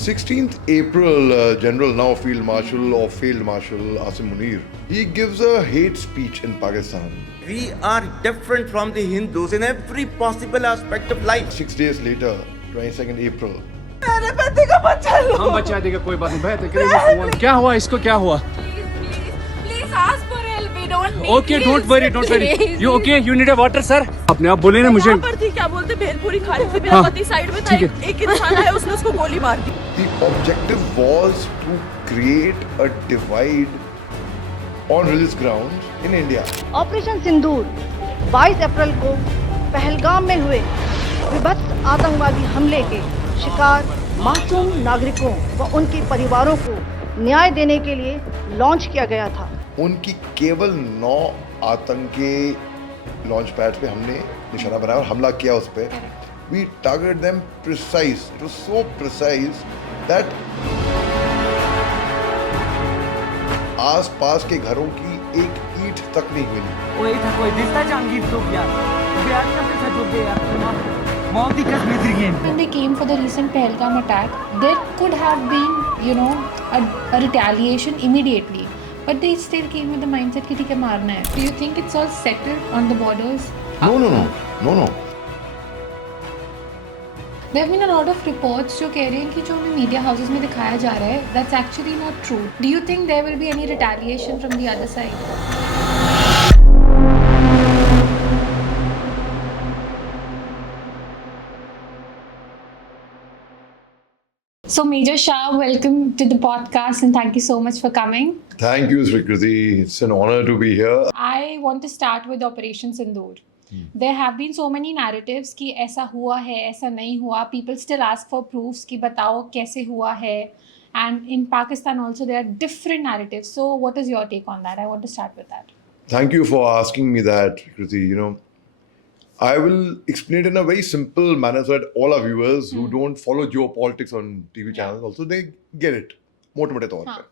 16th April, General, now Field Marshal or Field Marshal Asim Munir, he gives a hate speech in Pakistan. We are different from the Hindus in every possible aspect of life. 6 days later, 22nd April, मेरे पति का बच्चा लो। हम बचा देगा, कोई बात नहीं। बेहतर करेंगे फोन। क्या हुआ इसको, क्या हुआ? Please ask for help. We don't need okay, don't worry, don't worry. Please. You okay? You need a water sir? अपने आप बोले ना मुझे। यहाँ पर थी, क्या बोलते, भेलपुरी खा रही थी, मेरा हाँ, पति साइड में था, ठीक है। एक इंसान आया, उसने उसको गोली मार दी। the objective was to create a divide on religious grounds in India. Operation Sindoor 22 April को पहलगाम में हुए विभत्स आतंकवादी हमले के शिकार मासूम नागरिकों व उनके परिवारों को न्याय देने के लिए लॉन्च किया गया था। उनकी केवल 9 आतंक के लॉन्च पैड पे हमने निशाना बनाया और हमला किया उस पे। We targeted them precise. It was so precise that आस पास के घरों की एक ईंट तक नहीं मिली। कोई था, कोई दिसता जहांगीर तो यार बिहार का पैसा जो दे यार मौत की कसम दे गए। When they came for the recent Pahalgam attack, there could have been, a retaliation immediately. But they still came with the mindset कि ठीक है मारना है. Do you think it's all settled on the borders? No. There have been a lot of reports जो कह रहे हैं कि जो हमें media houses में दिखाया जा रहा है, that's actually not true. Do you think there will be any retaliation from the other side? So Major Shah, welcome to the podcast and thank you so much for coming. Thank you, Srikriti. It's an honor to be here. I want to start with Operation Sindoor. There have been so many narratives कि ऐसा हुआ है, ऐसा नहीं हुआ. People still ask for proofs कि बताओ कैसे हुआ है. And in Pakistan also there are different narratives. So what is your take on that? I want to start with that. Thank you for asking me that, Srikriti. I will explain it in a very simple manner so that all our viewers who don't follow geopolitics on TV channels also, they get it. मोटे-मोटे तौर पे.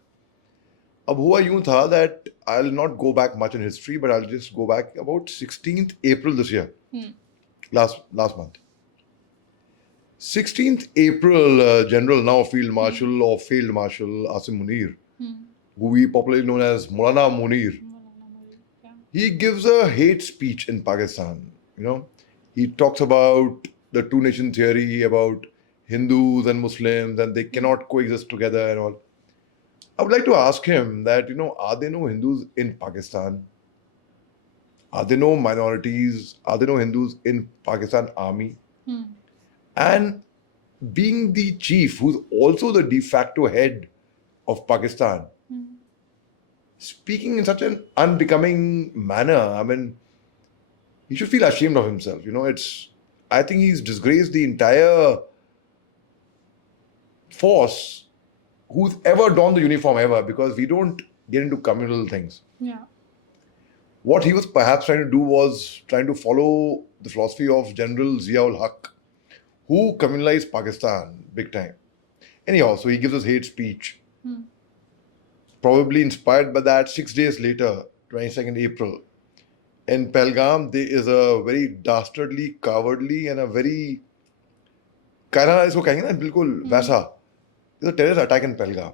अब हुआ यूं था that I'll not go back much in history, but I'll just go back about 16th April this year. Last month. 16th April, General, now Field Marshal or Field Marshal Asim Munir, who we popularly known as Maulana Munir, he gives a hate speech in Pakistan. He talks about the two-nation theory, about Hindus and Muslims, and they cannot coexist together and all. I would like to ask him that, are there no Hindus in Pakistan? Are there no minorities? Are there no Hindus in Pakistan army? And being the chief, who's also the de facto head of Pakistan, speaking in such an unbecoming manner, he should feel ashamed of himself. I think he's disgraced the entire force who's ever donned the uniform ever, because we don't get into communal things. Yeah. What he was perhaps trying to do was trying to follow the philosophy of General Zia-ul Haq, who communalized Pakistan big time. Anyhow, so he gives us hate speech. Probably inspired by that, 6 days later, 22nd April, in Pahalgam, there is a very dastardly, cowardly, and a very इसको कहेंगे ना बिल्कुल वैसा. There's a terrorist attack in Pahalgam.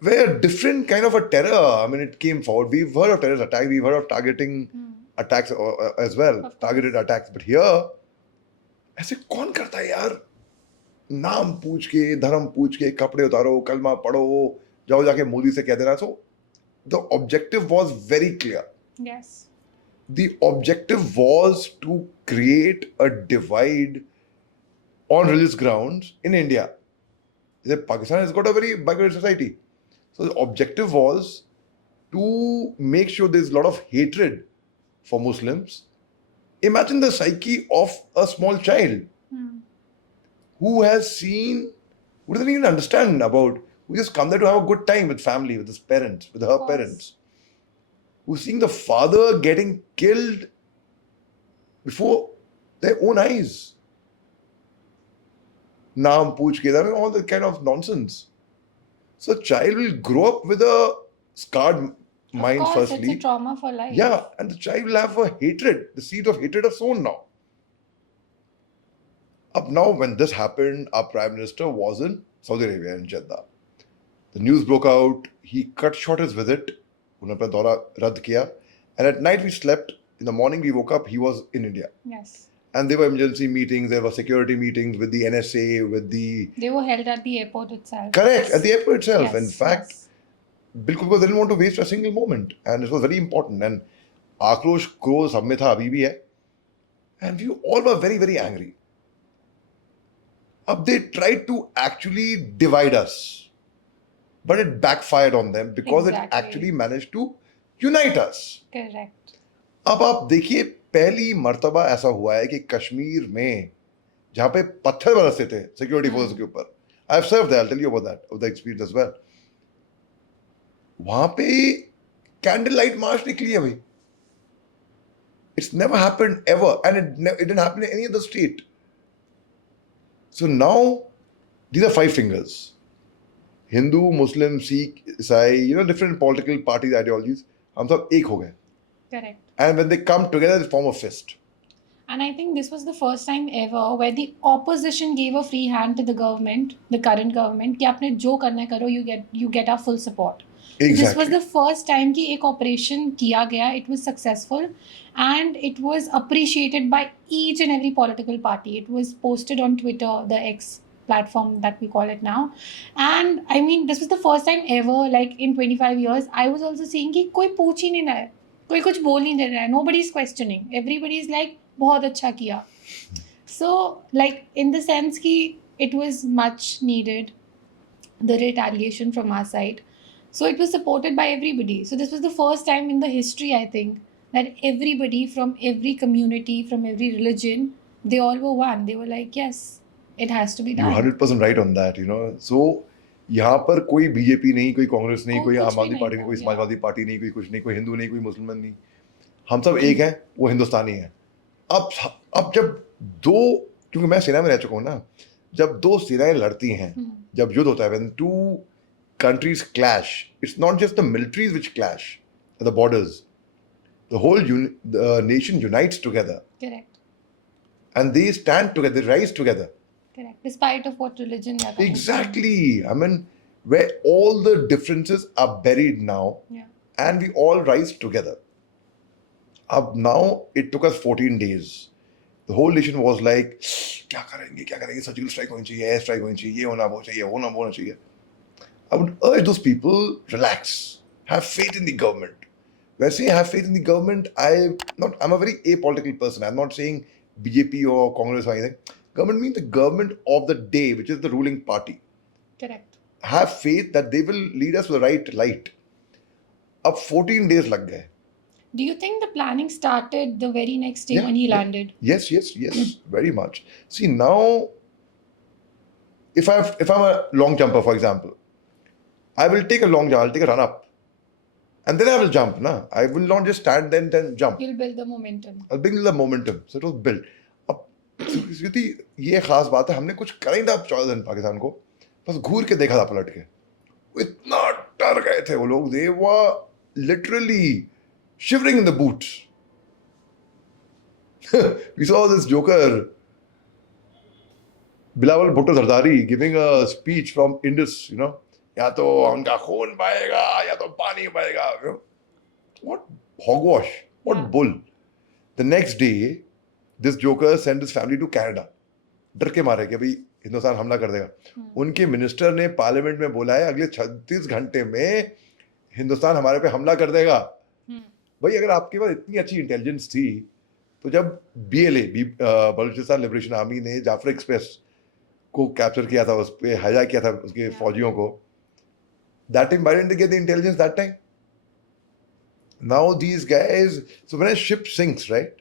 Where different kind of a terror. It came forward. We've heard of terrorist attacks. We've heard of targeting attacks as well, targeted attacks. But here, ऐसे कौन करता है यार? नाम पूछ के, धर्म पूछ के, कपड़े उतारो, कलमा पढ़ो, जाओ जाके मोदी से कह देना. So the objective was very clear. Yes. The objective was to create a divide on religious grounds in India. Pakistan has got a very backward society. So the objective was to make sure there's a lot of hatred for Muslims. Imagine the psyche of a small child who doesn't even understand about, who just come there to have a good time with family, with his parents, with her parents. Who's seeing the father getting killed before their own eyes. Naam pooch ke, all that kind of nonsense. So a child will grow up with a scarred mind, Of course, firstly. it's a trauma for life. Yeah, and the child will have a hatred. The seed of hatred are sown now. Up now, when this happened, our Prime Minister was in Saudi Arabia, in Jeddah. The news broke out. He cut short his visit. उन्होंने अपना दौरा रद्द किया. And at night we slept. In the morning we woke up. He was in India. Yes. And there were emergency meetings. There were security meetings with the NSA, with the... They were held at the airport itself. Correct, at the airport itself. Yes, In fact, yes. बिल्कुल, because they didn't want to waste a single moment. And it was very important. And आक्रोश, क्रोध सब में था, अभी भी है. And we all were very, very angry. Up they tried to actually divide us. But it backfired on them because it Exactly. actually managed to unite us. Correct. अब आप देखिए, पहली मर्तबा ऐसा हुआ है कि कश्मीर में जहां पे पत्थर बरसते थे सिक्योरिटी फोर्स के ऊपर, I have served there, I tell you about that, of the experience as well, वहां पे कैंडल लाइट मार्च निकली है भाई. It's never happened ever and it didn't happen in any other state. So now these are 5 fingers. Hindu, Muslim, Sikh, Isai, different political parties, ideologies, हम सब एक हो गए. Correct. And when they come together, they form a fist. And I think this was the first time ever where the opposition gave a free hand to the government, the current government, कि आपने जो करना है करो, you get our full support. Exactly. This was the first time कि एक operation किया गया, it was successful and it was appreciated by each and every political party. It was posted on Twitter, the X platform that we call it now. And I mean, this was the first time ever, like in 25 years, I was also seeing कि कोई पूछ ही नहीं रहा है, कोई कुछ बोल नहीं रहा है, nobody is questioning, everybody is like बहुत अच्छा किया. So like in the sense कि it was much needed, the retaliation from our side. So it was supported by everybody. So this was the first time in the history, I think, that everybody from every community, from every religion, they all were one. They were like, yes, it has to be You're done. 100% right on that, So यहाँ पर कोई BJP नहीं, कोई कांग्रेस नहीं, कोई कुछ आम भी आदमी नहीं पार्टी नहीं, था, कोई yeah. समाजवादी पार्टी नहीं, कोई कुछ नहीं, कोई हिंदू नहीं, कोई मुसलमान नहीं. हम सब एक हैं, वो हिंदुस्तानी हैं. अब जब दो, क्योंकि मैं सेना में रह चुका हूँ ना, जब दो सेनाएं लड़ती हैं, जब युद्ध होता है, when two countries clash, it's not just the militaries which clash at the borders. The whole the nation unites together Correct. and they stand together, they rise together. Correct. Despite of what religion they are coming from. Exactly. I mean, where all the differences are buried now Yeah. and we all rise together. Now it took us 14 days. The whole nation was like, क्या करेंगे, surgical strike होनी चाहिए, air strike होनी चाहिए, ये होना चाहिए. I would urge those people, relax, have faith in the government. When I say have faith in the government, I'm a very apolitical person. I'm not saying BJP or Congress or anything. Government means the government of the day, which is the ruling party. Correct. Have faith that they will lead us to the right light. Up 14 days lag gaye. Do you think the planning started the very next day Yeah, when he yeah. landed? Yes, very much. See, now, if I'm a long jumper, for example, I will take a long jump, I'll take a run up. And then I will jump. Na? I will not just stand then jump. You'll build the momentum. I'll bring the momentum. So it was built. अब स्थिति ये खास बात है, हमने कुछ करा ही था 14 दिन पाकिस्तान को, बस घूर के देखा था पलट के. इतना डर गए थे वो लोग. They were literally shivering in the boots. We saw this joker, Bilawal Bhutto Zardari, giving a speech from Indus, या तो उनका खून बहेगा या तो पानी बहेगा. What hogwash, what Yeah. bull. The next day, this joker sent his family to Canada. डर के मारे कि भाई हिंदुस्तान हमला कर देगा. उनके मिनिस्टर ने पार्लियामेंट में बोला है अगले 36 घंटे में हिंदुस्तान हमारे पे हमला कर देगा. भाई अगर आपके पास इतनी अच्छी इंटेलिजेंस थी तो जब BLA बलूचिस्तान लिबरेशन आर्मी ने जाफर एक्सप्रेस को कैप्चर किया था, उस पर हाईजैक किया था उसके फौजियों को, that time why didn't they get the intelligence that time? Now these guys, so when a ship sinks, right,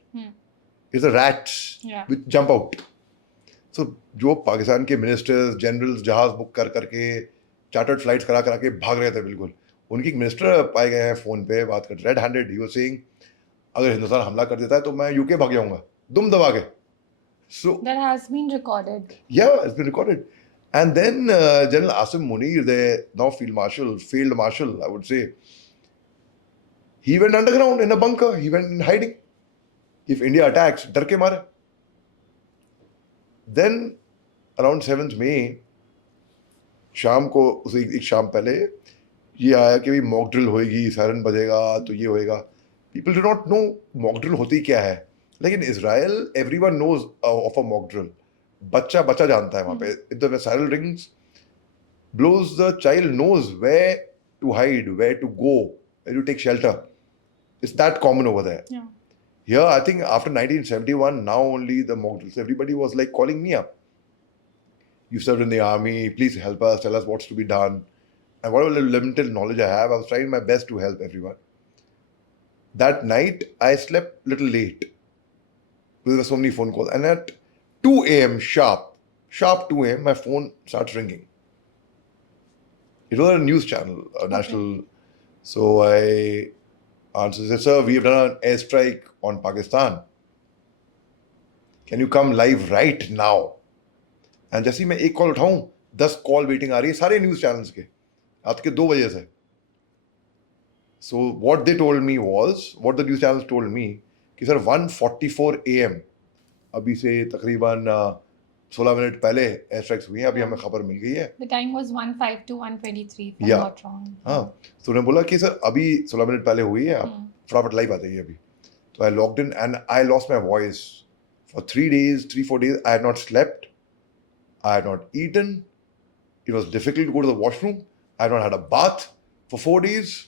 it's the rats Yeah. which jump out. So जो पाकिस्तान के मिनिस्टर्स, जनरल्स जहाज बुक करके chartered flights करा के भाग रहे थे बिल्कुल, उनकी एक मिनिस्टर पाए गए हैं फोन पे बात कर, red handed, he was saying अगर हिंदुस्तान हमला कर देता है तो मैं यूके भाग जाऊंगा दुम दबा के. So That has been recorded. yeah, it's been recorded. And then General Asim Munir, the now field marshal, I would say, he went underground in a bunker. He went in hiding. If India attacks, डर के मारे. Then around 7th May, शाम को उसे एक शाम पहले ये आया कि भाई मॉक ड्रिल होएगी, सायरन बजेगा तो ये होएगा. People do not know mock drill होती क्या है. लेकिन Israel, everyone knows of a mock drill. बच्चा जानता है वहाँ पे. If the siren rings, blows, the child knows where to hide, where to go, where to take shelter. It's that common over there. Yeah. Here, I think after 1971, now only the mock drills, everybody was like calling me up. You served in the army, please help us, tell us what's to be done. And whatever little limited knowledge I have, I was trying my best to help everyone. That night, I slept a little late. There were so many phone calls. And at 2 a.m. sharp 2 a.m., my phone starts ringing. It was a news channel, a national. So I answered, said, sir, we have done an airstrike on Pakistan. Can you come live right now? And जैसे ही मैं एक call उठाऊं 10 call waiting आ रही है सारे news channels के रात के 2 बजे से. So what they told me was, what the news channels told me, कि सर 1:44 AM अभी से तकरीबन 16 मिनट पहले एयर स्ट्राइक्स हुई हैं. अभी हमें खबर मिल गई है. The time was 1:05 to 1:23, if I'm Yeah. not wrong. हाँ, तो उन्होंने बोला कि सर अभी 16 मिनट पहले हुई है, आप फटाफट लाइव आ जाइए अभी. So I logged in and I lost my voice for 3-4 days. I had not slept, I had not eaten. It was difficult to go to the washroom. I had not had a bath for 4 days.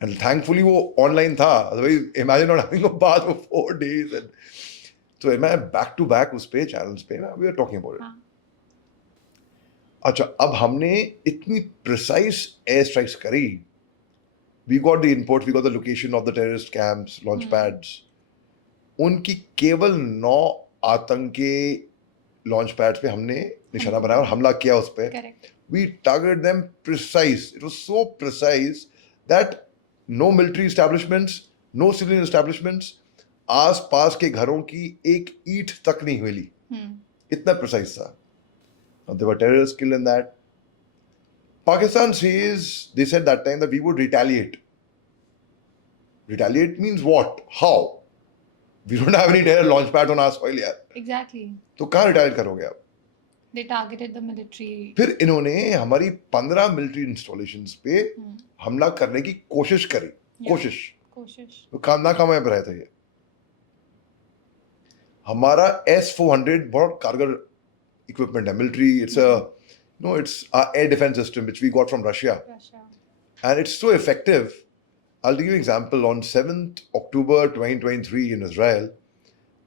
And thankfully वो online था. Otherwise, imagine not having a bath for 4 days. And so मैं back to back उस पे channels पे ना, we were talking about it. हाँ. अच्छा, अब हमने इतनी precise air strikes करी. We got the input, we got the location of the terrorist camps, launch pads. उनकी केवल 9 आतंकी launch pads पे हमने निशाना बनाया और हमला किया उस पे. Correct. We targeted them precise. It was so precise that no military establishments, no civilian establishments, आस पास के घरों की एक ईंट तक नहीं हिली. इतना precise था. There were terrorists killed in that. Pakistan says, they said that time that we would retaliate. Retaliate means what? How? We don't have any terror launch pads on our soil यार. Exactly. तो कहाँ retaliate करोगे आप? They targeted the military. फिर इन्होंने हमारी 15 military installations पे हमला करने की कोशिश करी. कोशिश तो नाकामयाब रहे थे. ये हमारा S-400 बहुत कारगर इक्विपमेंट है military. It's our air defense system which we got from Russia. And it's so effective. I'll give you an example. On 7th October 2023 in Israel,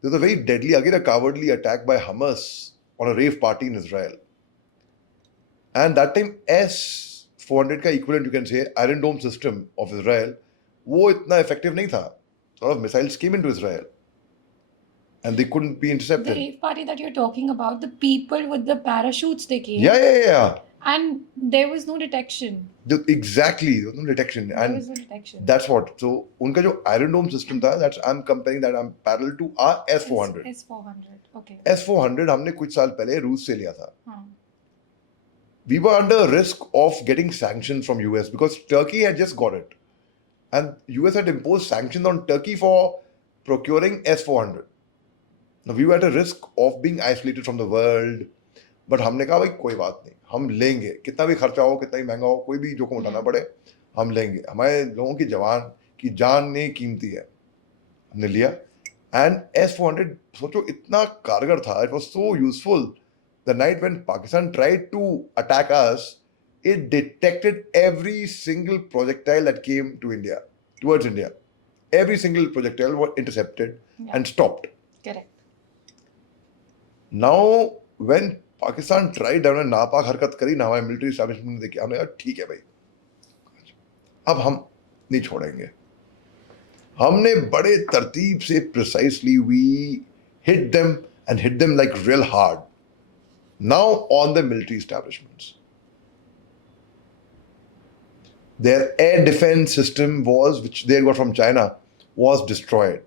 there was a very deadly, again a cowardly attack by Hamas on a rave party in Israel. And that time S-400 का equivalent, you can say, Iron Dome system of Israel, वो इतना effective नहीं था. A lot of missiles came into Israel. And they couldn't be The intercepted. rave party that you're talking about, the people with the parachutes, they came. Yeah. And there was no detection. Exactly. There was no detection. There And was no detection. that's what. So, उनका जो Iron Dome system था, I'm comparing that, I'm parallel to our S-400. S-400. Okay. S-400 हमने कुछ साल पहले रूस से लिया था. हाँ. We were under risk of getting sanctions from US because Turkey had just got it. And US had imposed sanctions on Turkey for procuring S-400. Now, we were at a risk of being isolated from the world. But हमने कहा भाई कोई बात नहीं, हम लेंगे, कितना भी खर्चा हो, कितना भी महंगा हो, कोई भी जोखिम उठाना पड़े, हम लेंगे. हमारे लोगों की जवान की जान नहीं कीमती है. हमने लिया. And S-400, सोचो इतना कारगर था. It was so useful. The night when Pakistan tried to attack us, it detected every single projectile that came to India, towards India. Every single projectile was intercepted and stopped. Correct. Now, when Pakistan tried, हमने नापाक हरकत करी ना, हमारे military establishment ने देखी, हमने कहा ठीक है भाई, अब हम नहीं छोड़ेंगे. हमने बड़े तरतीब से precisely we hit them and hit them like real hard. Now on the military establishments, their air defense system was, which they got from China, was destroyed.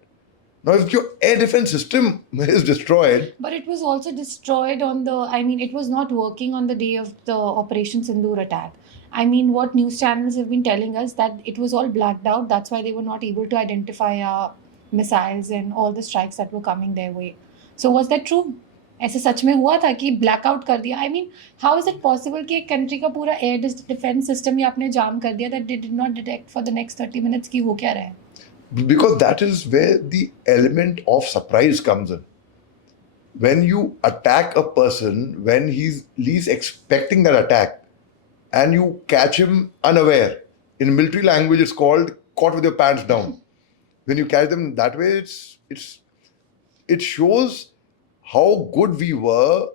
Now, if your air defense system is destroyed, But it was also destroyed on the, it was not working on the day of the Operation Sindoor attack. What news channels have been telling us that it was all blacked out. That's why they were not able to identify our missiles and all the strikes that were coming their way. So was that true? ऐसे सच में हुआ था कि blackout कर दिया? I mean how is it possible कि एक country का पूरा एयर डिफेंस सिस्टम ही आपने जाम कर दिया that they did not detect for the next 30 minutes की हो क्या रहा है? Because that is where the element of surprise comes in. When you attack a person when he's least expecting that attack and you catch him unaware, in military language it's called caught with your pants down. When you catch them that way, it shows how good we were,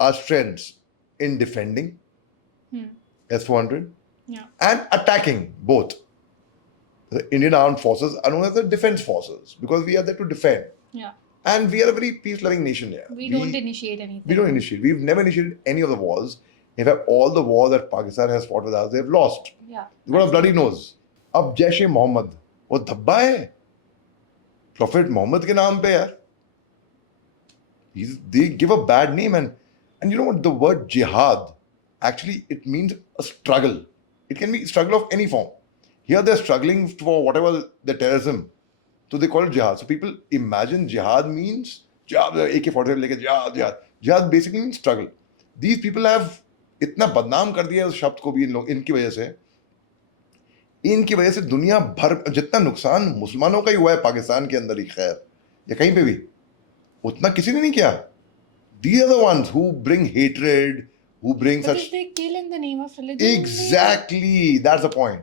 our strengths in defending S-400 Yeah. and attacking both. The Indian Armed Forces are known as the defense forces because we are there to defend. Yeah. And we are a very peace-loving nation here. We don't initiate anything. We don't initiate. We've never initiated any of the wars. In fact, all the wars that Pakistan has fought with us, they've lost. Yeah. They've got a bloody nose. अब जैश ए मोहम्मद वो धब्बा है profit Mohammad के नाम पे यार. They give a bad name and you know what, the word jihad actually it means a struggle. It can be struggle of any form. Here they're struggling for whatever the terrorism, so they call it jihad. So people imagine jihad means jihad, AK-47 लेके jihad. Jihad basically means struggle. These people have इतना बदनाम कर दिया उस शब्द को भी इनकी वजह से दुनिया भर जितना नुकसान मुसलमानों का ही हुआ है पाकिस्तान के अंदर ही खैर या कहीं पे भी उतना किसी ने नहीं किया. These are the ones who bring hatred, who bring Because such. they kill in the name of religion. Exactly, that's the point.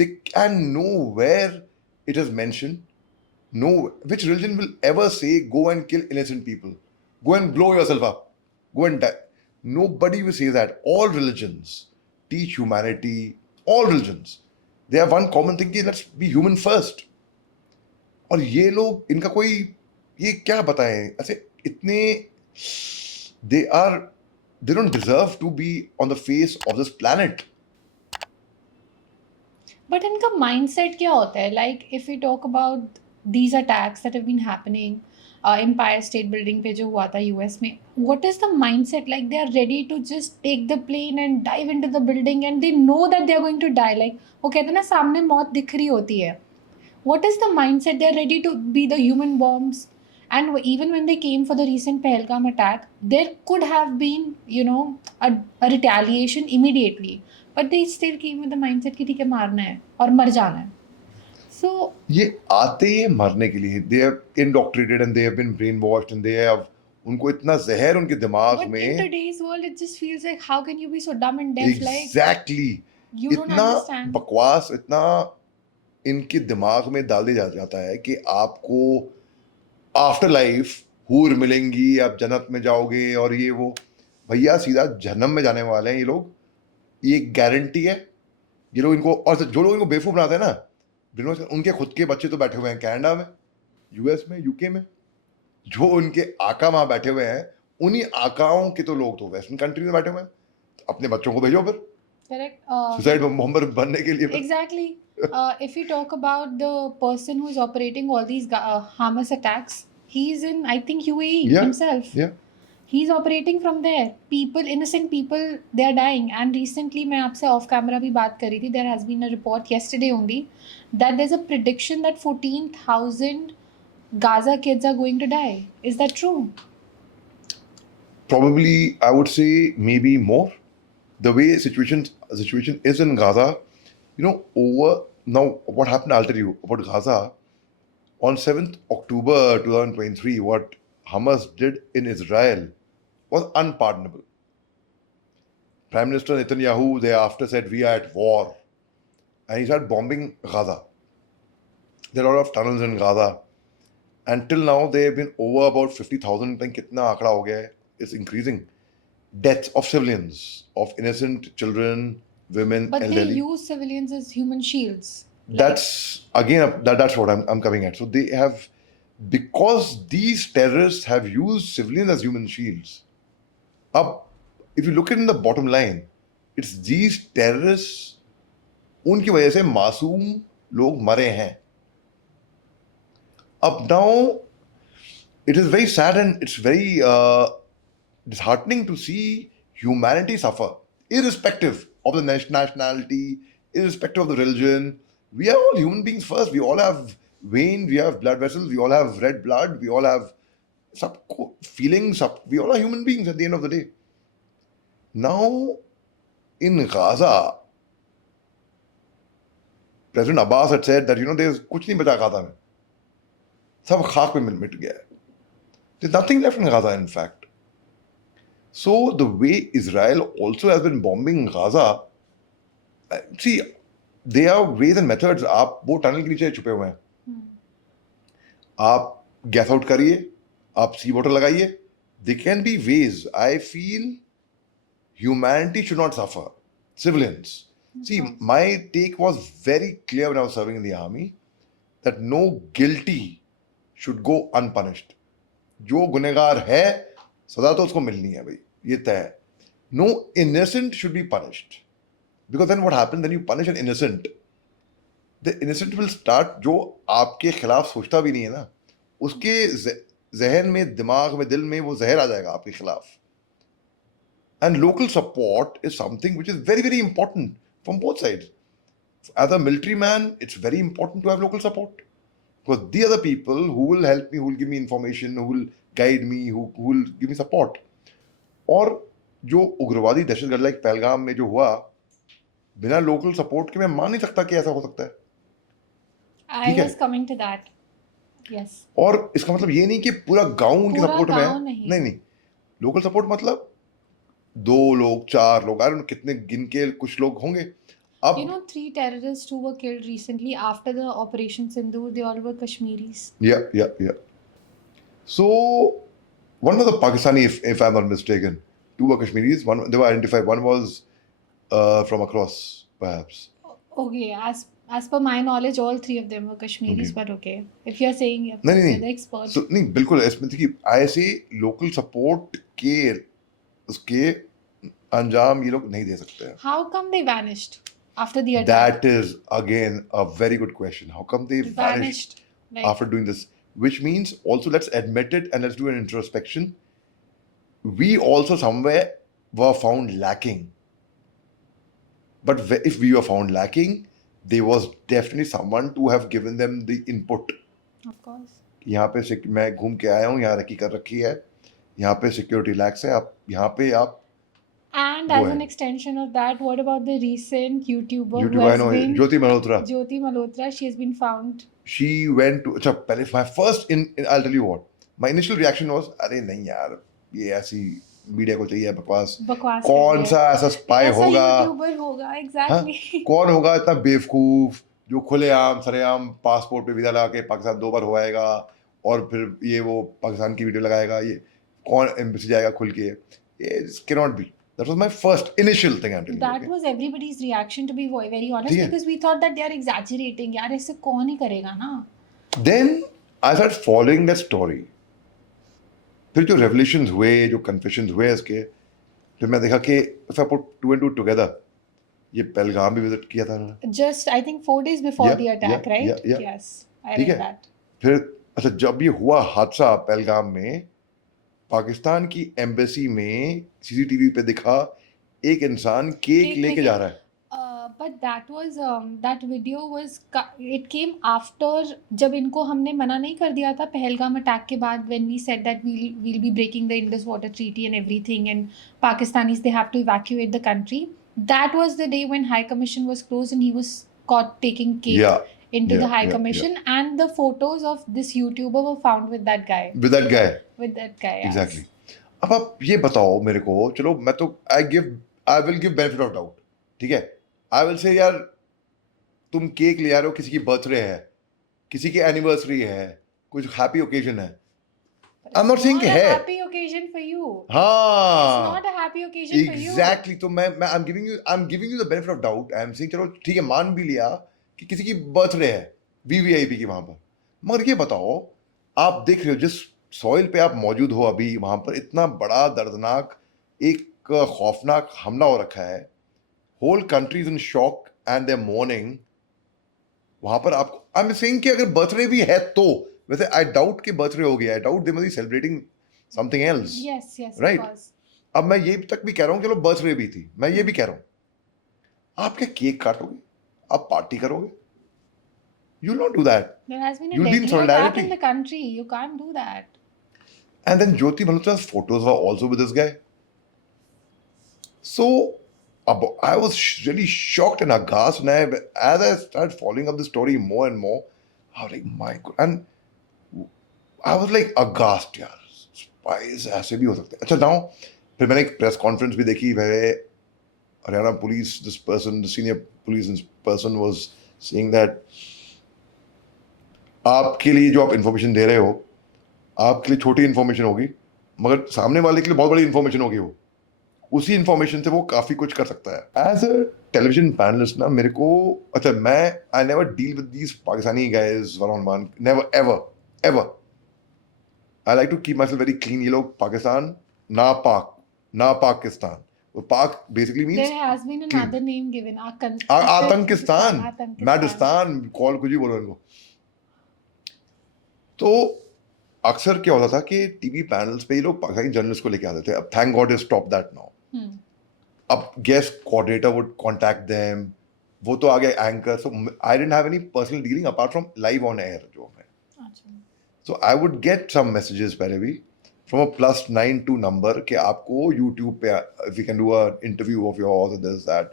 They can know where it is mentioned. No, which religion will ever say go and kill innocent people, go and blow yourself up, go and die? Nobody will say that. All religions teach humanity. All religions, they have one common thing: let's be human first. और ये लोग इनका कोई ये क्या बताएं ऐसे इतने they don't deserve to be on the face of this planet. But इनका mindset क्या होता है? Like if we talk about these attacks that have been happening, Empire State Building पे जो हुआ था US में, what is the mindset? Like they are ready to just take the plane and dive into the building and they know that they are going to die. Like वो कहते हैं ना सामने मौत दिख रही होती है. What is the mindset? They are ready to be the human bombs. And even when they came for the recent Pahalgam attack, there could have been, you know, a retaliation immediately. But they still came with the mindset कि ठीक है मारना है और मर जाना है. So ये आते हैं मरने के लिए. They have indoctrinated and they have been brainwashed and they have उनको इतना जहर उनके दिमाग but in में. today's world, it just feels like how can you be so dumb and deaf? Like Exactly. you don't इतना understand. बकवास इतना इनके दिमाग में डाल दिया जाता है कि आपको आफ्टर लाइफ हूर मिलेंगी, आप जन्नत में जाओगे और ये वो. भैया सीधा जहन्नम में जाने वाले हैं ये लोग. ये गारंटी है. ये लोग इनको और जो लोग इनको बेवकूफ बनाते हैं ना, जिन्होंने उनके खुद के बच्चे तो बैठे हुए हैं कनाडा में, यूएस में, यूके में. जो उनके आका वहां बैठे हुए हैं उन्हीं आकाओं के तो लोग तो वेस्टर्न कंट्री में बैठे हुए हैं. तो अपने बच्चों को भेजो फिर Correct. सुसाइड बॉम्बर बनने के लिए फिर. Exactly. If you talk about the person who is operating all these Hamas attacks, he's in, I think, UAE Yeah. himself. Yeah. He's operating from there. People, innocent people, they are dying. And recently, मैं आपसे off camera भी बात कर रही थी. There has been a report yesterday only that there's a prediction that 14,000 Gaza kids are going to die. Is that true? Probably, I would say maybe more. The way situation is in Gaza, you know, over now what happened, I'll tell you about Gaza. On 7th October 2023, what Hamas did in Israel was unpardonable. Prime Minister Netanyahu thereafter said, we are at war. And he started bombing Gaza. There are a lot of tunnels in Gaza. Until now, there have been over about 50,000. Kitna aakda ho gaya hai, it's increasing. Deaths of civilians, of innocent children, women, But elderly. they use civilians as human shields. That's again that's what I'm coming at. So they have, because these terrorists have used civilians as human shields. Up, if you look at in the bottom line, it's these terrorists उनकी वजह से मासूम लोग मरे हैं. Up now, it is very sad and it's very disheartening to see humanity suffer, irrespective of the nationality, irrespective of the religion. We are all human beings first. We all have veins, we have blood vessels, we all have red blood, we all have सबको feeling, we all are human beings at the end of the day. Now, in Gaza, President Abbas had said that, there's कुछ नहीं बचा Gaza में, सब खाक में मिट गया है. There's nothing left in Gaza, in fact. So the way Israel also has been bombing Gaza, see, there are ways and methods. आप वो टनल के नीचे छुपे हुए हैं, आप गैस आउट करिए, आप सी वाटर लगाइए. There can be ways. I feel humanity should not suffer. Civilians. See, my take was very clear when I was serving in the army that no guilty should go unpunished. जो गुनहगार है सजा तो उसको मिलनी है भाई, ये तय है. No innocent should be punished, because then what happens, when you punish an innocent, the innocent will start, जो आपके खिलाफ सोचता भी नहीं है ना, उसके जहन में, दिमाग में, दिल में वो जहर आ जाएगा आपके खिलाफ. And local support is something which is very, very important from both sides. As a military man, it's very important to have local support, because these are the people who will help me, who will give me information, who will guide me, who will give me support. और जो उग्रवादी दहशतगर्द like Pahalgam में जो हुआ, बिना local support के मैं मान नहीं सकता कि ऐसा हो सकता है. I ठीक है. was coming to that. Yes. और इसका मतलब ये नहीं कि पूरा गांव उनके पूरा सपोर्ट में है. गाँव नहीं. नहीं, लोकल सपोर्ट मतलब 2 लोग, 4 लोग, आई डोंट नो कितने गिन के कुछ लोग होंगे. अब 3 terrorists who were killed recently after the Operation Sindoor, they all were Kashmiris. Yeah. So one was a Pakistani, if I'm not mistaken. 2 were Kashmiris. One, they were identified. One was from across, perhaps. Okay, as per my knowledge, all 3 of them were Kashmiris, but okay. If you're saying you're नहीं. the expert. So नहीं, बिल्कुल इसमें देखिए, ऐसे local support के उसके अंजाम ये लोग नहीं दे सकते हैं. How come they vanished after the attack? That is again a very good question. How come they vanished Like, after doing this? Which means also, let's admit it and let's do an introspection. We also somewhere were found lacking. But if we were found lacking, there was definitely someone to have given them the input. of course. यहाँ पे मैं घूम के आया हूँ, यहाँ रखी कर रखी है, यहाँ पे सिक्योरिटी लैक्स है, आप यहाँ पे आप. And Go as ahead. an extension of that, what about the recent YouTuber who YouTube, I has know, been Jyoti Malhotra. Jyoti Malhotra? She has been found. She went to, अच्छा पहले my first I'll tell you what, my initial reaction was, अरे नहीं यार, ये ऐसी media को चाहिए बकवास. बकवास कौन कर सा ऐसा स्पाई ऐसा होगा, यूट्यूबर होगा, exactly. कौन होगा इतना बेवकूफ जो खुलेआम सरेआम पासपोर्ट पे वीजा लगा के पाकिस्तान 2 बार हो आएगा और फिर ये वो पाकिस्तान की वीडियो लगाएगा. ये कौन एम्बेसी जाएगा खुल के? ये can not be. That was my first initial thing I'm telling you. That Okay? was everybody's reaction, to be very honest, ठीक है. because we thought that they are exaggerating. यार ऐसे कौन ही करेगा ना? Then I started following that story. फिर जो revelations हुए, जो confessions हुए इसके, फिर मैं देखा कि if I put 2 and 2 together, ये पहलगाम भी विजिट किया था उन्होंने. Just I think 4 days before Yeah, the attack, yeah, right? yeah. Yes, I ठीक read है. that. फिर अच्छा जब ये हुआ हादसा पहलगाम में, पाकिस्तान की एम्बेसी में सीसीटीवी पे दिखा एक इंसान केक केक लेके लेके- जा रहा है. But that was that video was it came after जब इनको हमने मना नहीं कर दिया था पहलगाम अटैक के बाद, when we said that we'll be breaking the Indus Water Treaty and everything, and Pakistanis they have to evacuate the country. That was the day when High Commission was closed and he was caught taking cake Yeah, into yeah, the High yeah, Commission, and the photos of this YouTuber were found with that guy. With that guy. With that guy. yes. Exactly. अब आप ये बताओ मेरे को, चलो मैं तो I will give benefit of doubt. ठीक है, आई विल से यार तुम केक ले आ रहे हो, किसी की बर्थडे है, किसी की एनिवर्सरी है, कुछ हैप्पी ओकेजन है. But I'm not it's saying कि a है. happy occasion for you. It's हाँ not a happy occasion for you. Exactly. तो मैं I am giving you the benefit of doubt. I am saying चलो ठीक है, मान भी लिया कि किसी की बर्थडे है वीवीआईपी की वहां पर, मगर ये बताओ आप देख रहे हो जिस सॉइल पे आप मौजूद हो अभी, वहां पर इतना बड़ा दर्दनाक एक खौफनाक हमला हो रखा है. Whole country is in shock and they mourning. वहां पर आपको आई एम सेइंग कि अगर बर्थडे भी है तो, वैसे आई डाउट कि बर्थडे हो गया, I doubt they must be celebrating something else. Yes, yes, Right. of course. अब मैं ये तक भी कह रहा हूँ चलो बर्थडे भी थी, मैं ये भी कह रहा हूँ आप क्या केक काटोगे, आप पार्टी करोगे? You not do that. There has been a You'll be in deadly attack solidarity. in the country. You can't do that. And then Jyoti Malhotra's photos were also with this guy. So I was really shocked and aghast. And as I started following up the story more and more, I was like, my God. And I was like aghast, यार. Spies ऐसे भी हो सकते हैं. अच्छा, now फिर मैंने एक press conference भी देखी where Haryana police, this person, the senior police person was saying that आपके लिए जो आप इन्फॉर्मेशन दे रहे हो, आपके लिए छोटी इन्फॉर्मेशन होगी, मगर सामने वाले के लिए बहुत बड़ी इन्फॉर्मेशन होगी वो. उसी इन्फॉर्मेशन से वो काफी कुछ कर सकता है. एज अ टेलीविजन पैनलिस्ट ना मेरे को, अच्छा, मैं I never deal with these Pakistani guys one on one, never ever ever. I like to keep my self very clean. ये लोग पाकिस्तान, ना पाक, ना Pakistan. Pak basically means There has been another name given. Aatankistan, Madistan, call कुछ भी बोलो इनको. तो अक्सर क्या होता था कि टीवी पैनल्स पे ये लोग पाकिस्तानी जर्नलिस्ट को लेके आते थे. अब thank God is stop that now. अब guest coordinator would contact them, वो तो आ गए anchor. So I didn't have any personal dealing apart from live on air जो है. So I would get some messages पहले भी फ्रॉम अ +92 नंबर कि आपको यूट्यूब पे if you can do a interview of yours and this that.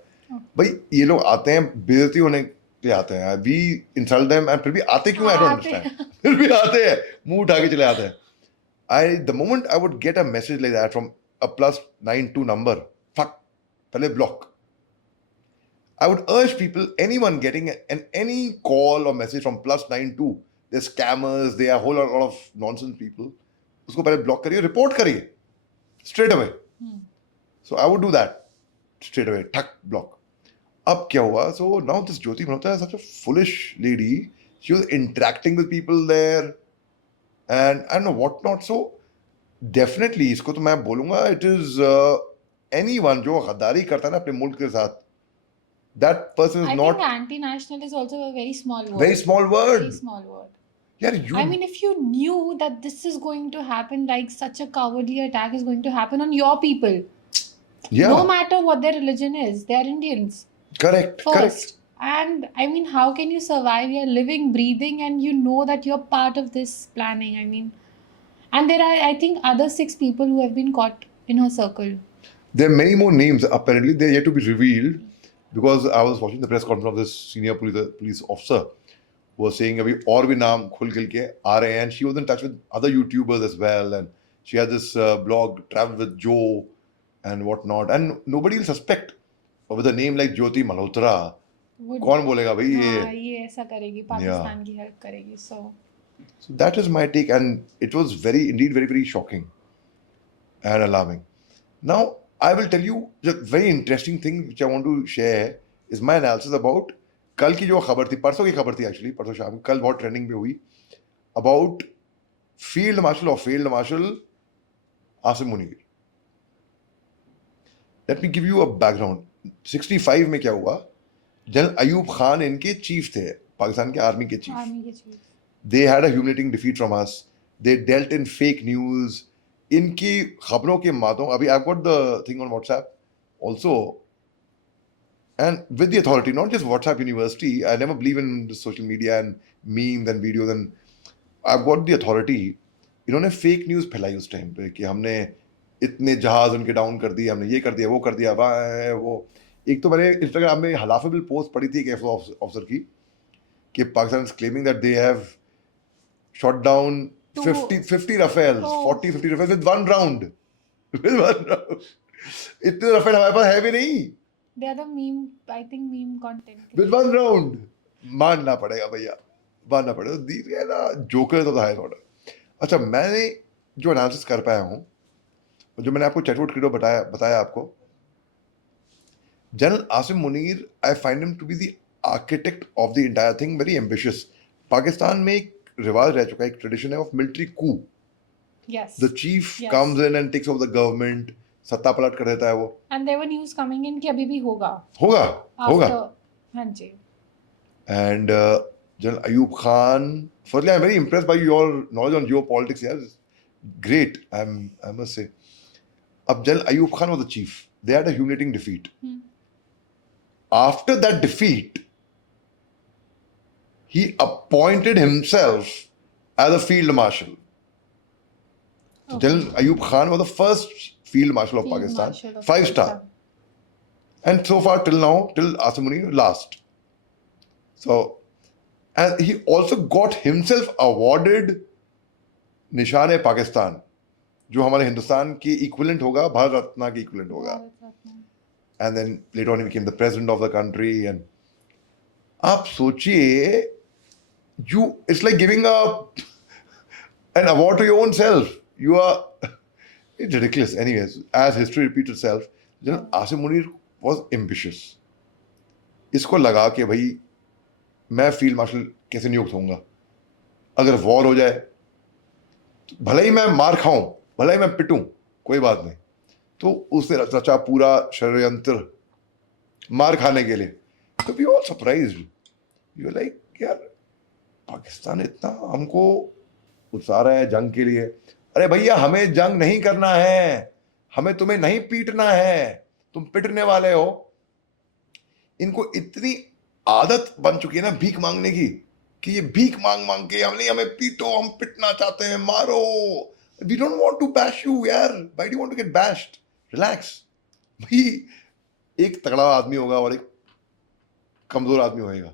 भाई ये लोग आते हैं बेइज्जती होने के लिए आते हैं. वी इंसल्ट देम एंड फिर भी आते क्यों, आई डोंट अंडरस्टैंड. फिर भी आते हैं, मुंह उठा के चले आते हैं. The moment I would get a message like that from a +92 number, fuck, पहले block. I would urge people, anyone getting any call or message from +92, they're scammers, they are a whole lot of nonsense people. उसको पहले block करिए, report करिए straight away. So I would do that straight away, ठक block. अब क्या हुआ? So now this Jyoti Malhotra is such a foolish lady. She was interacting with people there and I don't know what not. So definitely इसको तो मैं बोलूँगा, it is anyone जो गद्दारी करता है ना अपने मुल्क के साथ, that person is I not think anti-national is also a very small word. very small word. Very small word. Yeah, you. I mean, if you knew that this is going to happen, like such a cowardly attack is going to happen on your people, yeah, no matter what their religion is, they are Indians correct, first. correct. And I mean, how can you survive? You're living, breathing, and you know that you're part of this planning. I mean, and there are, I think, other 6 people who have been caught in her circle. There are many more names. Apparently, they're yet to be revealed because I was watching the press conference of this senior police officer who was saying अभी और भी नाम खुल के आ रहे हैं. And she was in touch with other YouTubers as well, and she had this blog, Travel with Joe, and whatnot. And nobody will suspect. But with a name like Jyoti Malhotra, कौन बोलेगा भाई ये ऐसा करेगी, पाकिस्तान की help करेगी. So that is my take, and it was indeed very, very shocking and alarming. Now, I will tell you the very interesting thing which I want to share is my analysis about कल की जो खबर थी, परसों की खबर थी actually, परसों शाम, कल बहुत ट्रेंडिंग में हुई, about field marshal Asim Munir. Let me give you a background. 65 में क्या हुआ? जनरल अयूब खान इनके चीफ थे, पाकिस्तान के आर्मी के चीफ. army के chief. They had a humiliating defeat from us. They dealt in fake news. इनकी खबरों के मातों, अभी I've got the thing on WhatsApp also, and with the authority, not just WhatsApp University. I never believe in the social media and memes and videos, and I've got the authority. इन्होंने fake news फैलाई उस time पे कि हमने इतने जहाज उनके down कर दिए, हमने ये कर दिया, वो कर दिया, वो. एक तो मैंने इंस्टाग्राम में हलाफेबल पोस्ट पढ़ी थी एक ऑफिसर की कि Pakistan is claiming that they have shot down 50 Rafales, 40-50 Rafales with one round. With one round. इतने Rafale हमारे पास है भी नहीं. They are the meme content. With one round. मानना पड़ेगा भैया, मानना पड़ेगा. These guys are jokers of the highest order. अच्छा, मैंने जो एनालिसिस कर पाया हूँ, जो मैंने आपको चैटबॉट क्रिएटर बताया आपको, general Asim Munir, I find him to be the architect of the entire thing, very ambitious. Pakistan में एक रिवाज रह चुका है, एक ट्रेडिशन है of military coup. Yes. The chief Yes. comes in and takes over the government, सत्ता पलट कर देता है वो. And there were news coming in कि अभी भी होगा. होगा. हाँ जी. And General Ayub Khan, firstly I'm very impressed by your knowledge on geopolitics. Yeah, great. I must say. अब General Ayub Khan was the chief. They had a humiliating defeat. After that defeat, he appointed himself as a field marshal. So General Ayub Khan was the first field marshal of Field Pakistan, Marshal of 5-star. Pakistan. And so far till now, till Asim Munir last. So, and he also got himself awarded Nishan-e-Pakistan, जो हमारे हिंदुस्तान के equivalent होगा, भारत रत्न के equivalent होगा. And then later on he became the president of the country. And आप सोचिए, it's like giving an award to your own self. You are, it's ridiculous. Anyways, as history repeats itself, General Asim Munir was ambitious. इसको लगा कि भाई मैं field marshal कैसे नियुक्त होऊंगा, अगर वॉर हो जाए तो भले ही मैं मार खाऊं, भले ही मैं पिटूं, कोई बात नहीं. तो उसने रचा पूरा षड्यंत्र मार खाने के लिए. तो we all surprised, you like यार पाकिस्तान इतना हमको उकसा रहा है जंग के लिए. अरे भैया हमें जंग नहीं करना है, हमें तुम्हें नहीं पीटना है, तुम पिटने वाले हो. इनको इतनी आदत बन चुकी है ना भीख मांगने की, कि ये भीख मांग मांग के हमें पीटो, हम पिटना चाहते हैं, मारो. We don't want to bash you यार, why do want to get bashed? Relax. भाई एक तगड़ा आदमी होगा और एक कमजोर आदमी होएगा,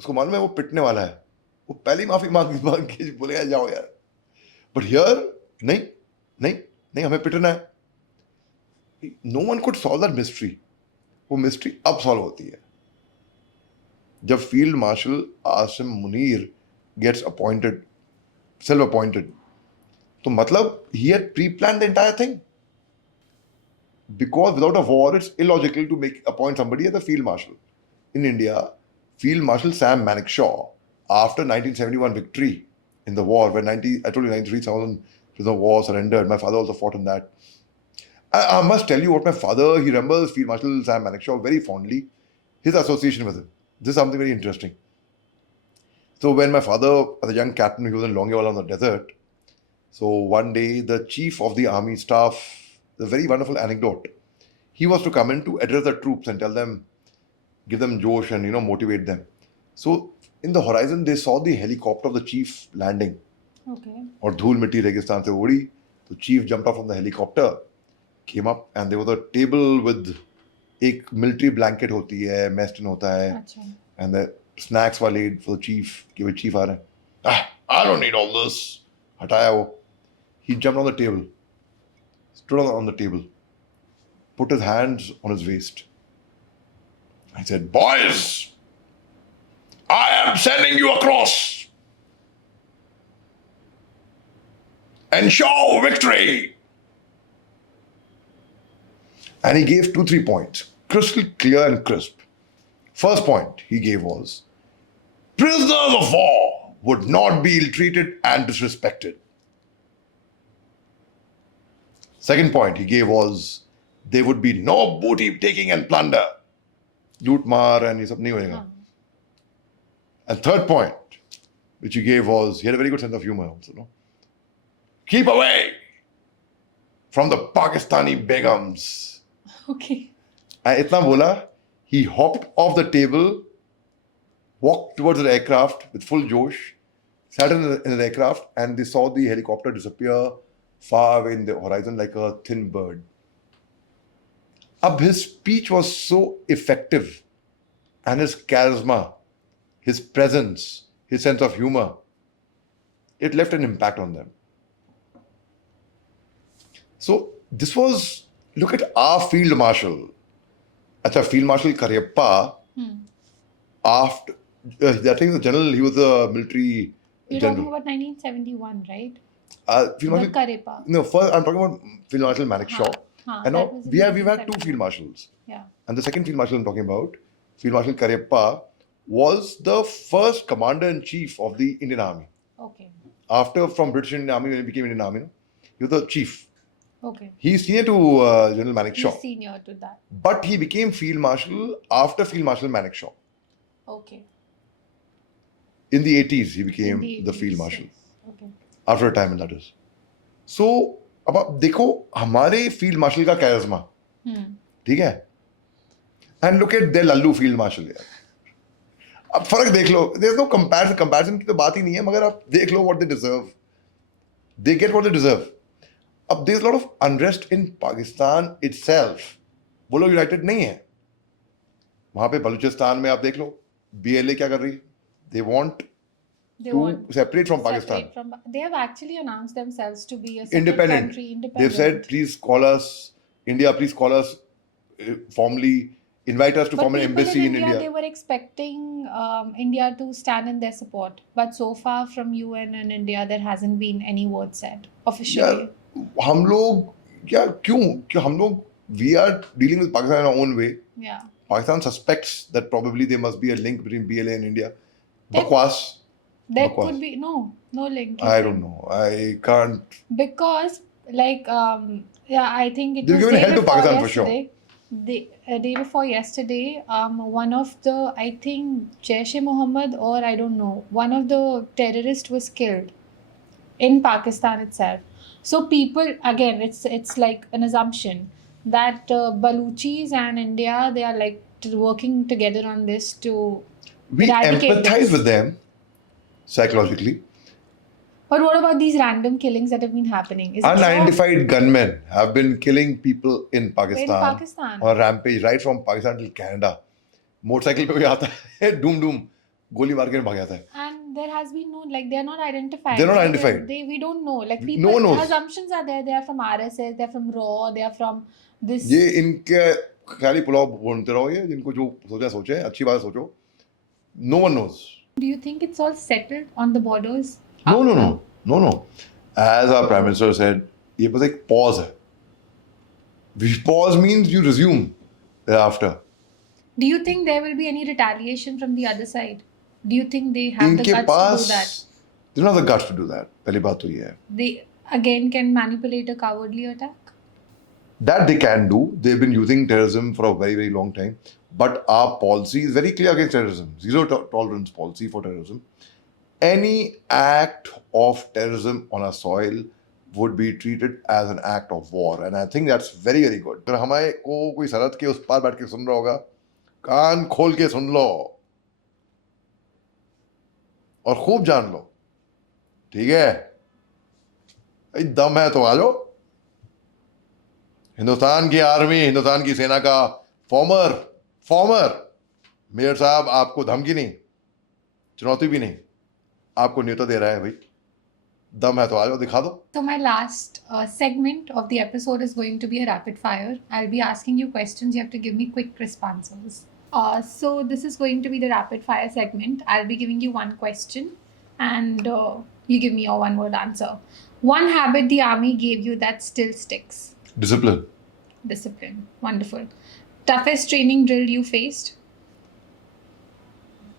उसको मालूम है वो पिटने वाला है, वो पहली माफी मांग के बोलेगा जाओ यार. बट हियर नहीं नहीं नहीं, हमें पिटना है. No one could solve that mystery. वो मिस्ट्री अब सॉल्व होती है जब field marshal Asim Munir gets appointed, self appointed. तो मतलब he had pre plan the entire thing, because without a war it's illogical to appoint somebody as a field marshal. In India, Field Marshal Sam Manekshaw, after 1971 victory in the war, where I told you 93,000 prisoners of war surrendered. My father also fought in that. I must tell you what my father, he remembers Field Marshal Sam Manekshaw very fondly, his association with him. This is something very interesting. So when my father, as a young captain, he was in Longewala on the desert. So one day, the chief of the army staff, a very wonderful anecdote, he was to come in to address the troops and tell them, give them josh and motivate them. So in the horizon they saw the helicopter of the chief landing. Okay. और धूल मिट्टी रेगिस्तान से उड़ी. तो chief jumped off from the helicopter, came up, and there was a table with एक military blanket होती है, mess tin होता है, अच्छा. and the snacks were laid for the chief कि भाई chief आ रहे हैं. I don't need all this. हटाया वो. He jumped on the table, stood on the table, put his hands on his waist. I said, boys, I am sending you across. Ensure victory. And he gave 2-3 points, crystal clear and crisp. First point he gave was, prisoners of war would not be ill-treated and disrespected. Second point he gave was, there would be no booty taking and plunder. Loot maar and ये सब नहीं होएगा. And third point which he gave was, he had a very good sense of humor also, no? Keep away from the Pakistani begums. Okay. And इतना बोला, he hopped off the table, walked towards the aircraft with full josh, sat in the aircraft, and they saw the helicopter disappear far away in the horizon like a thin bird. Ab his speech was so effective, and his charisma, his presence, his sense of humor, it left an impact on them. So this was, look at our field marshal. Acha, Field Marshal Cariappa, after, I think the general, he was a military You're general. talking about 1971, right? Field Marshal, The Cariappa. no, first I'm talking about Field Marshal Manekshaw. हाँ, And that now was in we've had two 1971. field marshals. Yeah. And the second field marshal I'm talking about, Field Marshal Cariappa, was the first commander-in-chief of the Indian Army. Okay. After, from British Indian Army, when he became Indian Army, he was the chief. Okay. He's senior to General Manekshaw. He's senior to that. But he became Field Marshal after Field Marshal Manekshaw. Okay. In the 80s, he became In the Field 80s, Marshal. yes. Okay. After retirement, that is. So, अब आप देखो हमारे field marshal का charisma, ठीक है, and look at the लल्लू field marshal यार. अब फर्क देख लो, देयर इज नो कंपैरिजन की तो बात ही नहीं है, मगर आप देख लो what they deserve, they get what they deserve. अब there's a lot of unrest in Pakistan itself. वो लोग यूनाइटेड नहीं है. वहां पे बलूचिस्तान में आप देख लो, BLA क्या कर रही है? They want They to want separate from Pakistan. separate from. They have actually announced themselves to be a separate Independent. country, independent. They've said, please call us, India, please call us formally, invite us to But form an people embassy in They India. were expecting India to stand in their support, but so far from UN and India, there hasn't been any word said officially. यार हम लोग यार क्यों हम लोग we are dealing with Pakistan in our own way. Yeah. Pakistan suspects that probably there must be a link between BLA and India. There- Bakwas. There Bakwas. could be no link. I don't know. I can't. Because I think it They've was given day hell to before Pakistan for sure. yesterday. The day before yesterday, one of the, I think Jaish-e-Mohammed, or I don't know, one of the terrorists was killed in Pakistan itself. So people, again, it's like an assumption that Baluchis and India, they are like working together on this to We eradicate empathize this. with them psychologically. But what about these random killings that have been happening? Is it wrong? Unidentified gunmen have been killing people in Pakistan. Pakistan. On a rampage right from Pakistan till Canada. Motorcycle पे कोई आता है डूम गोली मार के भाग जाता है. And there has been no, like, they're not identified. They're not identified. We don't know. Like, No people, one knows. assumptions are there. They are from RSS, they're from RAW, they are from this. ये इनके खाली पुलाव बोलते रहो, ये जिनको जो सोचे अच्छी बात सोचो. No one knows. Do you think it's all settled on the borders? No. As our Prime Minister said, ये बस एक pause है. Pause means you resume thereafter. Do you think there will be any retaliation from the other side? Do you think they have the इनके guts to pass do that? they don't have the guts to do that. पहली बात तो ये है. They again can manipulate a cowardly attack? That they can do. They've been using terrorism for a very, very long time. But our policy is very clear against terrorism. Zero tolerance policy for terrorism. Any act of terrorism on our soil would be treated as an act of war. And I think that's very, very good. अगर हमारे को कोई सरहद के उस पार बैठ के सुन रहा होगा, कान खोल के सुन लो और खूब जान लो. ठीक है? भाई दम है तो आ जाओ. हिंदुस्तान की आर्मी, हिंदुस्तान की सेना का फॉर्मर मेयर साहब आपको धमकी नहीं, चुनौती भी नहीं, आपको न्योता दे रहा है. भाई दम है तो आ जाओ, दिखा दो. So my last segment of the episode is going to be a rapid fire. I'll be asking you questions. You have to give me quick responses. So this is going to be the rapid fire segment. I'll be giving you one question and you give me your one word answer. One habit the army gave you that still sticks. Discipline. Discipline. Wonderful. Toughest training drill you faced?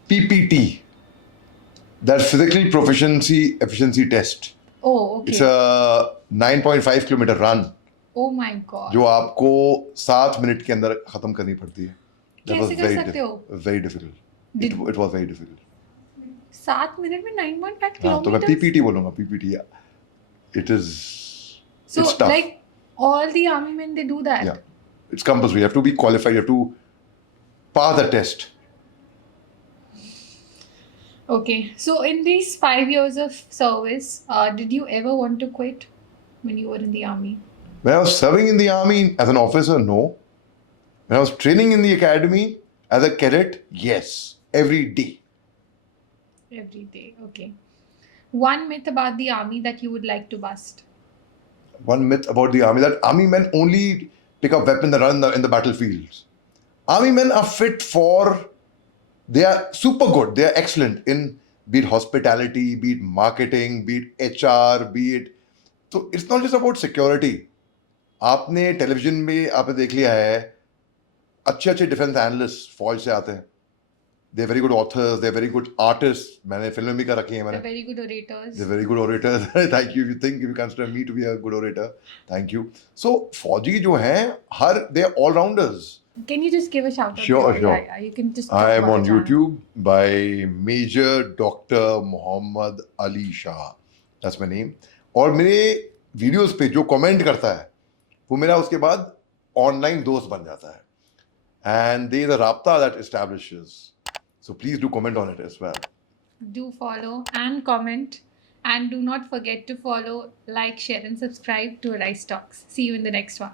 PPT. That's physical proficiency efficiency test. Oh, okay. It's a 9.5 kilometer run Oh my god. जो आपको 7 minute के अंदर खत्म करनी पड़ती है. That was कैसे कर very सकते हो? very difficult. It was very difficult. 7 minute में 9.5 हाँ, तो मैं kilometers? PPT बोलूँगा. PPT. It is. So it's tough. like all the army men, they do that? Yeah, it's compulsory. You have to be qualified. You have to pass the test. Okay. So in these 5 years of service, did you ever want to quit when you were in the army? When I was serving in the army as an officer, no. When I was training in the academy as a cadet, yes, every day. Every day. Okay. One myth about the army that you would like to bust. One myth about the army, that army men only pick up weapons and run in the battlefields. Army men are fit for, they are super good, they are excellent in be it hospitality, be it marketing, be it HR, be it. So it's not just about security. आपने television में आपने देख लिया है, अच्छे defence analyst फौज से आते हैं. They're very good authors, they're very good artists. मैंने फिल्में भी कर रखी हैं मैंने. They're very good orators. They're very good orators. Thank you. If you consider me to be a good orator, thank you. So फौजी जो हैं, they're all rounders. Can you just give a shout out? Sure, to sure. You can just. I am talk on about it, YouTube by Major Dr. Muhammad Ali Shah. That's my name. और मेरे videos पे जो comment करता है, वो मेरा उसके बाद ऑनलाइन दोस्त बन जाता है. And there is a rabta that establishes. So please do comment on it as well. Do follow and comment And do not forget to follow, like, share, and subscribe to Rice Talks. See you in the next one.